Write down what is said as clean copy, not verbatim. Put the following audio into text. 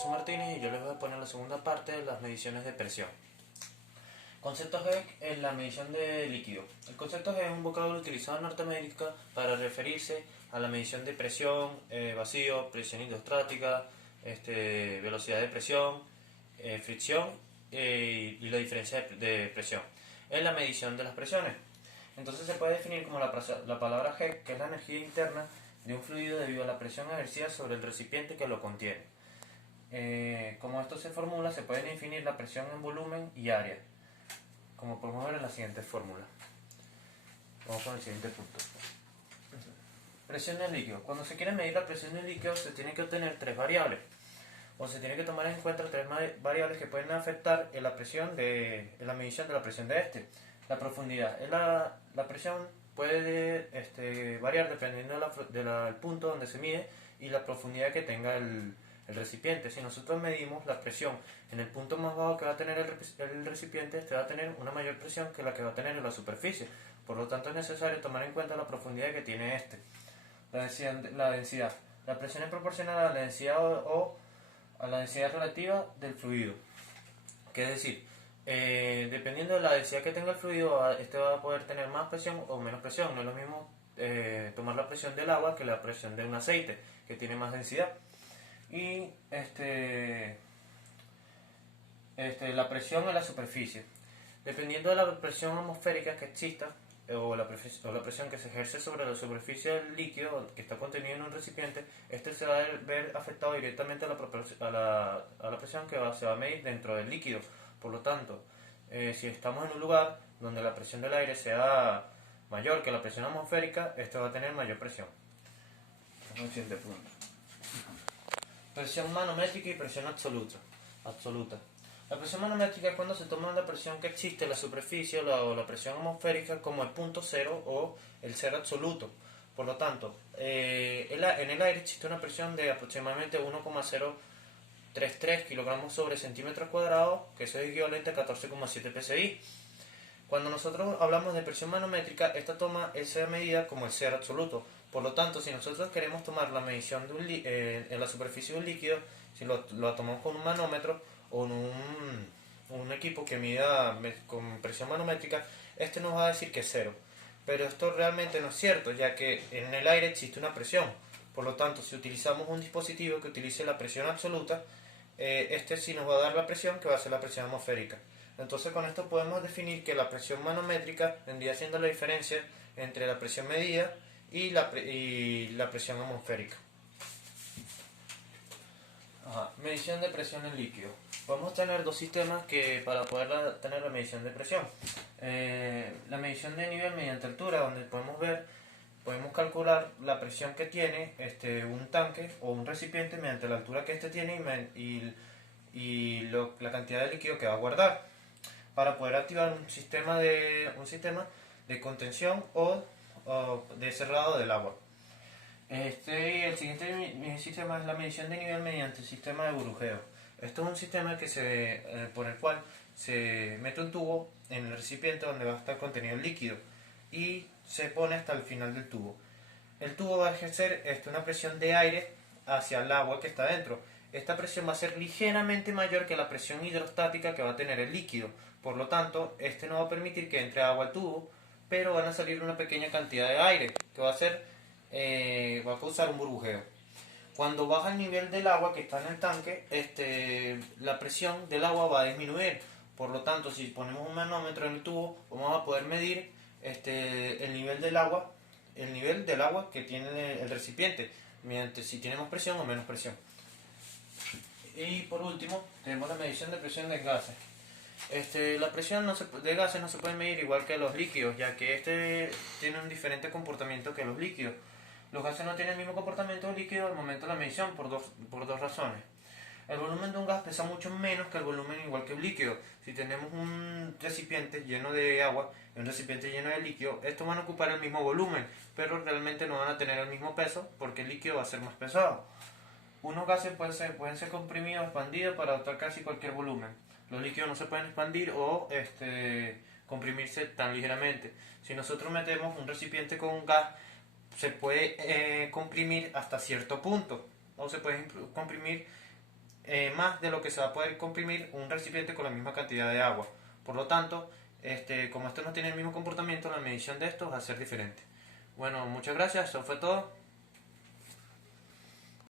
Jesús Martínez y yo les voy a poner la segunda parte de las mediciones de presión. Concepto G en la medición de líquido. El concepto G es un vocablo utilizado en Norteamérica para referirse a la medición de presión, vacío, presión hidrostática, velocidad de presión, fricción y la diferencia de presión. Es la medición de las presiones. Entonces se puede definir como la palabra G, que es la energía interna de un fluido debido a la presión ejercida sobre el recipiente que lo contiene. Como esto se formula, se puede definir la presión en volumen y área, como podemos ver en la siguiente fórmula. Vamos con el siguiente punto. Presión en líquido. Cuando se quiere medir la presión en líquido, se tiene que obtener tres variables, o se tiene que tomar en cuenta tres variables que pueden afectar en la medición de la presión de este. La profundidad. La presión puede variar dependiendo del punto donde se mide y la profundidad que tenga el recipiente. Si nosotros medimos la presión en el punto más bajo que va a tener el recipiente, este va a tener una mayor presión que la que va a tener en la superficie. Por lo tanto, es necesario tomar en cuenta la profundidad que tiene este. La densidad. La presión es proporcional a la densidad o a la densidad relativa del fluido. ¿Qué es decir? Dependiendo de la densidad que tenga el fluido, este va a poder tener más presión o menos presión. No es lo mismo tomar la presión del agua que la presión de un aceite, que tiene más densidad. Y la presión en la superficie. Dependiendo de la presión atmosférica que exista, o la presión que se ejerce sobre la superficie del líquido que está contenido en un recipiente, este se va a ver afectado directamente a la presión que se va a medir dentro del líquido. Por lo tanto, si estamos en un lugar donde la presión del aire sea mayor que la presión atmosférica, este va a tener mayor presión. Vamos al siguiente punto. Presión manométrica y presión absoluta. La presión manométrica es cuando se toma la presión que existe en la superficie o la presión atmosférica como el punto cero o el cero absoluto. Por lo tanto, en el aire existe una presión de aproximadamente 1,033 kilogramos sobre centímetros cuadrados, que eso es equivalente a 14,7 psi. Cuando nosotros hablamos de presión manométrica, esta toma esa medida como el cero absoluto. Por lo tanto, si nosotros queremos tomar la medición de en la superficie de un líquido, si lo tomamos con un manómetro o en un equipo que mida con presión manométrica, este nos va a decir que es cero. Pero esto realmente no es cierto, ya que en el aire existe una presión. Por lo tanto, si utilizamos un dispositivo que utilice la presión absoluta, este sí nos va a dar la presión que va a ser la presión atmosférica. Entonces, con esto podemos definir que la presión manométrica vendría siendo la diferencia entre la presión medida y la presión atmosférica. Medición de presión en líquido. Podemos tener dos sistemas para poder tener la medición de presión. La medición de nivel mediante altura, donde podemos calcular la presión que tiene un tanque o un recipiente mediante la altura que tiene la cantidad de líquido que va a guardar, para poder activar un sistema de contención o de cerrado del agua. El siguiente sistema es la medición de nivel mediante el sistema de burbujeo. Esto es un sistema por el cual se mete un tubo en el recipiente donde va a estar contenido el líquido y se pone hasta el final del tubo. El tubo va a ejercer una presión de aire hacia el agua que está dentro. Esta presión va a ser ligeramente mayor que la presión hidrostática que va a tener el líquido. Por lo tanto, no va a permitir que entre agua al tubo, pero van a salir una pequeña cantidad de aire que va a causar un burbujeo. Cuando baja el nivel del agua que está en el tanque, la presión del agua va a disminuir. Por lo tanto, si ponemos un manómetro en el tubo, vamos a poder medir el nivel del agua que tiene el recipiente, mediante si tiene más presión o menos presión. Y por último, tenemos la medición de presión de gases. La presión de gases no se puede medir igual que los líquidos, ya que tiene un diferente comportamiento que los líquidos. Los gases no tienen el mismo comportamiento de líquido al momento de la medición por dos razones. El volumen de un gas pesa mucho menos que el volumen igual que un líquido. Si tenemos un recipiente lleno de agua y un recipiente lleno de líquido, estos van a ocupar el mismo volumen, pero realmente no van a tener el mismo peso porque el líquido va a ser más pesado. Unos gases pueden ser comprimidos o expandidos para adoptar casi cualquier volumen. Los líquidos no se pueden expandir o comprimirse tan ligeramente. Si nosotros metemos un recipiente con un gas, se puede comprimir hasta cierto punto, o se puede comprimir más de lo que se va a poder comprimir un recipiente con la misma cantidad de agua. Por lo tanto, como esto no tiene el mismo comportamiento, la medición de esto va a ser diferente. Bueno, muchas gracias, eso fue todo.